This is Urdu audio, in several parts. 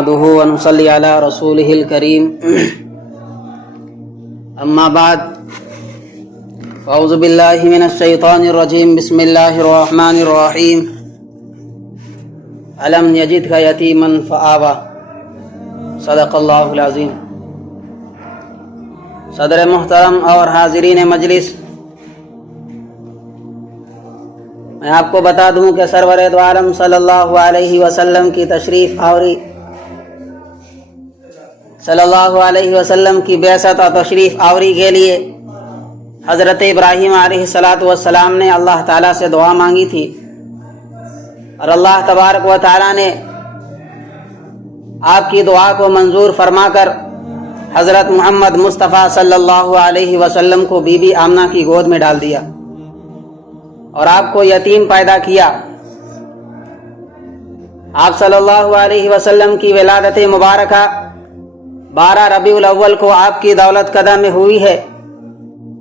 نحمده ونصلي على رسوله الكريم أما بعد فأعوذ بالله من الشيطان الرجيم بسم الله الرحمن الرحيم ألم يجدك يتيما فآوى صدق اللہ العظیم۔ صدر محترم اور حاضرین مجلس، میں آپ کو بتا دوں کہ سرور دو عالم صلی اللہ علیہ وسلم کی تشریف آوری، صلی اللہ علیہ وسلم کی بعثت اور تشریف آوری کے لیے حضرت ابراہیم علیہ السلام نے اللہ تعالیٰ سے دعا مانگی تھی، اور اللہ تبارک و تعالیٰ نے آپ کی دعا کو منظور فرما کر حضرت محمد مصطفیٰ صلی اللہ علیہ وسلم کو بی بی آمنہ کی گود میں ڈال دیا اور آپ کو یتیم پیدا کیا۔ آپ صلی اللہ علیہ وسلم کی ولادت مبارکہ 12 ربیع الاول کو آپ کی دولت قدم میں ہوئی ہے،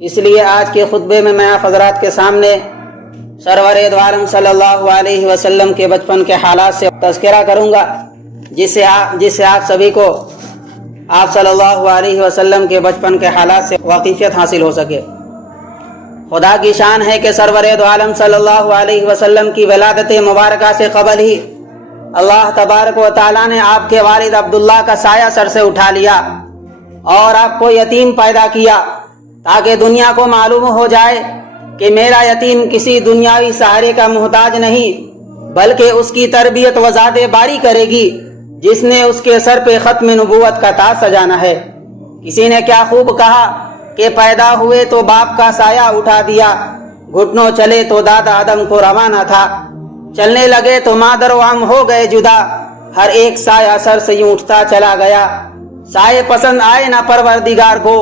اس لیے آج کے خطبے میں آپ حضرات کے سامنے سرور دو عالم صلی اللہ علیہ وسلم کے بچپن کے حالات سے تذکرہ کروں گا، جس سے آپ سبھی کو آپ صلی اللہ علیہ وسلم کے بچپن کے حالات سے واقفیت حاصل ہو سکے۔ خدا کی شان ہے کہ سرور دو عالم صلی اللہ علیہ وسلم کی ولادت مبارکہ سے قبل ہی اللہ تبارک و تعالیٰ نے آپ کے والد عبداللہ کا سایہ سر سے اٹھا لیا اور آپ کو یتیم پیدا کیا، تاکہ دنیا کو معلوم ہو جائے کہ میرا یتیم کسی دنیاوی سہارے کا محتاج نہیں، بلکہ اس کی تربیت و ذات باری کرے گی جس نے اس کے سر پہ ختم نبوت کا تاج سجانا ہے۔ کسی نے کیا خوب کہا کہ پیدا ہوئے تو باپ کا سایہ اٹھا دیا، گھٹنوں چلے تو دادا آدم کو روانہ تھا، چلنے لگے تو مادر و ام ہو گئے جدا، ہر ایک سایہ سر سے یوں اٹھتا چلا گیا، سائے پسند آئے نہ پروردگار کو،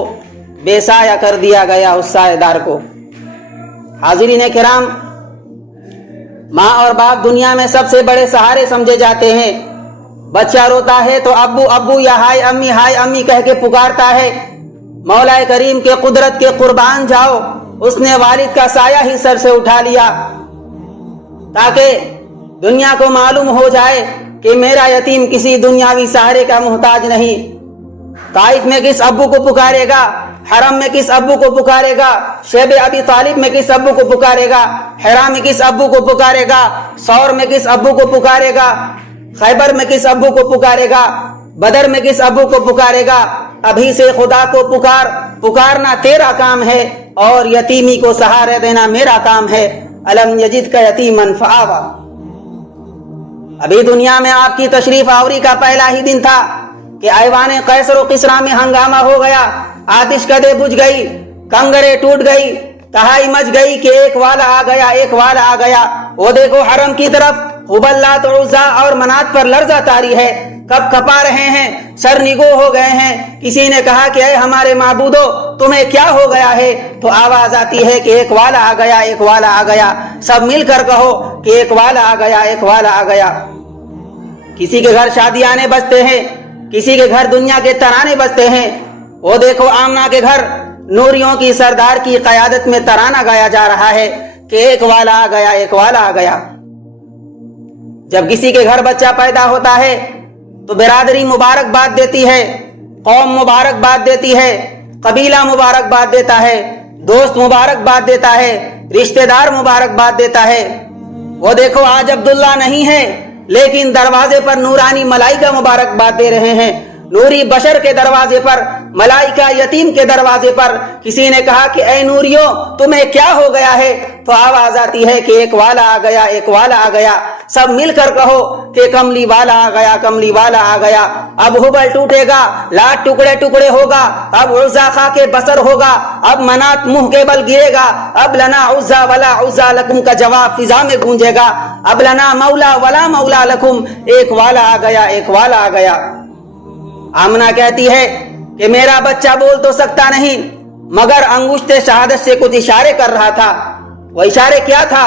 بے سایہ کر دیا گیا اس سایہ دار کو۔ حاضرین کرام، ماں اور باپ دنیا میں سب سے بڑے سہارے سمجھے جاتے ہیں۔ بچہ روتا ہے تو ابو ابو یا ہائے امی کہہ کے پکارتا ہے۔ مولا کریم کے قدرت کے قربان جاؤ، اس نے والد کا سایہ ہی سر سے اٹھا لیا تاکہ دنیا کو معلوم ہو جائے کہ میرا یتیم کسی دنیاوی سہارے کا محتاج نہیں۔ طائف میں کس ابو کو پکارے گا، حرم میں کس ابو کو پکارے گا، شیب ابی طالب میں کس ابو کو پکارے گا، حرا میں کس ابو کو پکارے گا، سور میں کس ابو کو پکارے گا، خیبر میں کس ابو کو پکارے گا، بدر میں کس ابو کو پکارے گا۔ ابھی سے خدا کو پکارنا تیرا کام ہے، اور یتیمی کو سہارے دینا میرا کام ہے۔ الم یجدک یتیما فآوی۔ ابھی دنیا میں آپ کی تشریف آوری کا پہلا ہی دن تھا کہ ایوان قیصر و کسریٰ میں ہنگامہ ہو گیا، آتش کدے بجھ گئی، کنگرے ٹوٹ گئی، تہائی مچ گئی کہ ایک والا آ گیا، ایک والا آ گیا۔ وہ دیکھو حرم کی طرف، ہبل لات عزا اور منات پر لرزہ طاری ہے، کب کپا رہے ہیں، سر نگو ہو گئے ہیں۔ کسی نے کہا کہ اے ہمارے معبودو، تمہیں کیا ہو گیا ہے؟ تو آواز آتی ہے کہ ایک والا آ گیا، ایک والا آ گیا۔ سب مل کر کہو کہ ایک والا آ گیا، ایک والا آ گیا۔ کسی کے گھر شادیانے بجتے ہیں، کسی کے گھر دنیا کے ترانے بجتے ہیں۔ وہ دیکھو آمنہ کے گھر نوریوں کی سردار کی قیادت میں ترانہ گایا جا رہا ہے کہ ایک والا آ گیا، ایک والا آ گیا۔ جب کسی کے گھر بچہ پیدا ہوتا ہے تو برادری مبارکباد دیتی ہے، قوم مبارکباد دیتی ہے، قبیلہ مبارکباد دیتا ہے، دوست مبارکباد دیتا ہے، رشتہ دار مبارکباد دیتا ہے۔ وہ دیکھو آج عبداللہ نہیں ہے، لیکن دروازے پر نورانی ملائکہ مبارکباد دے رہے ہیں، نوری بشر کے دروازے پر، ملائکہ یتیم کے دروازے پر۔ کسی نے کہا کہ اے نوریوں، تمہیں کیا ہو گیا ہے؟ تو آواز آتی ہے کہ ایک والا آ گیا، ایک والا آ گیا۔ سب مل کر کہو کہ کملی والا آ گیا، کملی والا آ گیا۔ اب ہبل ٹوٹے گا، لات ٹکڑے ٹکڑے ہوگا، اب عزا خاک بسر ہوگا، اب منات منہ کے بل گرے گا، اب لنا عزا ولا عزا لکم کا جواب فضا میں گونجے گا، اب لنا مولا ولا مولا لکم۔ ایک والا آ گیا، ایک والا آ گیا۔ آمنہ کہتی ہے کہ میرا بچہ بول تو سکتا نہیں، مگر انگشت شہادت سے کچھ اشارے کر رہا تھا۔ وہ اشارے کیا تھا؟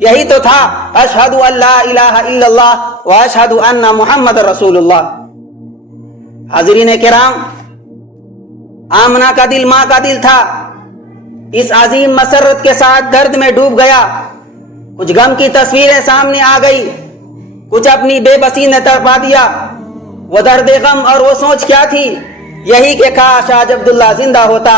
یہی تو تھا، اشہد ان لا الہ الا اللہ و اشہد ان محمد رسول اللہ۔ حاضرین کرام، آمنہ کا دل ماں کا دل تھا، اس عظیم مسرت کے ساتھ درد میں ڈوب گیا۔ کچھ غم کی تصویریں سامنے آ گئی، کچھ اپنی بے بسی نے تڑپا دیا۔ وہ درد غم اور وہ سوچ کیا تھی؟ یہی کہ کاش آج عبداللہ زندہ ہوتا،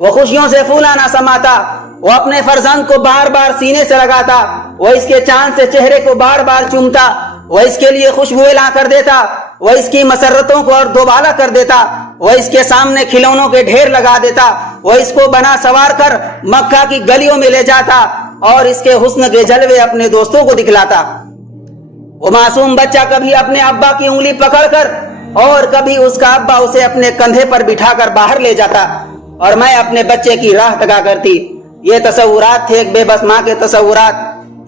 وہ خوشیوں سے پھولا نہ سماتا، وہ اپنے فرزند کو بار بار سینے سے لگاتا، وہ اس کے چاند سے چہرے کو بار بار چومتا، وہ اس کے لیے خوشبوئیں لا کر دیتا، وہ اس کی مسرتوں کو اور دوبالا کر دیتا، وہ اس کے سامنے کھلونوں کے ڈھیر لگا دیتا، وہ اس کو بنا سوار کر مکہ کی گلیوں میں لے جاتا اور اس کے حسن کے جلوے اپنے دوستوں کو دکھلاتا۔ وہ معصوم بچہ کبھی اپنے ابا کی انگلی پکڑ کر اور کبھی اس کا ابا اسے اپنے کندھے پر بٹھا کر باہر لے جاتا اور میں اپنے بچے کی راہ تکا کرتی۔ یہ تصورات تھے ایک بے بس ماں کے تصورات،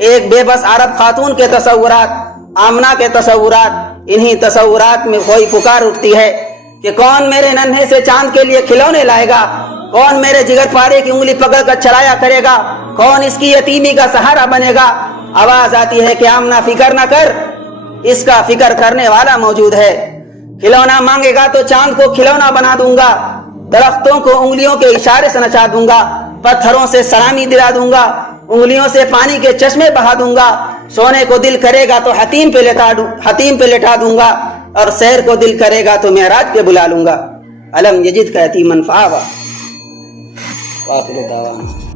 ایک بے بس عرب خاتون کے تصورات، آمنہ کے تصورات۔ انہی تصورات میں کوئی پکار اٹھتی ہے کہ کون میرے ننھے سے چاند کے لیے کھلونے لائے گا، کون میرے جگر پارے کی انگلی پکڑ کر چلایا کرے گا، کون اس کی یتیمی کا سہارا بنے گا۔ آواز آتی ہے کہ آمنہ فکر نہ کر، اس کا فکر کرنے والا موجود ہے۔ کھلونا مانگے گا تو چاند کو کھلونا بنا دوں گا، درختوں کو انگلیوں کے اشارے سے نچا دوں گا، پتھروں سے سلامی دلا دوں گا، انگلیوں سے پانی کے چشمے بہا دوں گا۔ سونے کو دل کرے گا تو حتیم پہ لٹا دوں گا، اور سیر کو دل کرے گا تو معراج پہ بلا لوں گا۔ الم یجد کا یتیما فآویٰ۔ وآخر دعوانا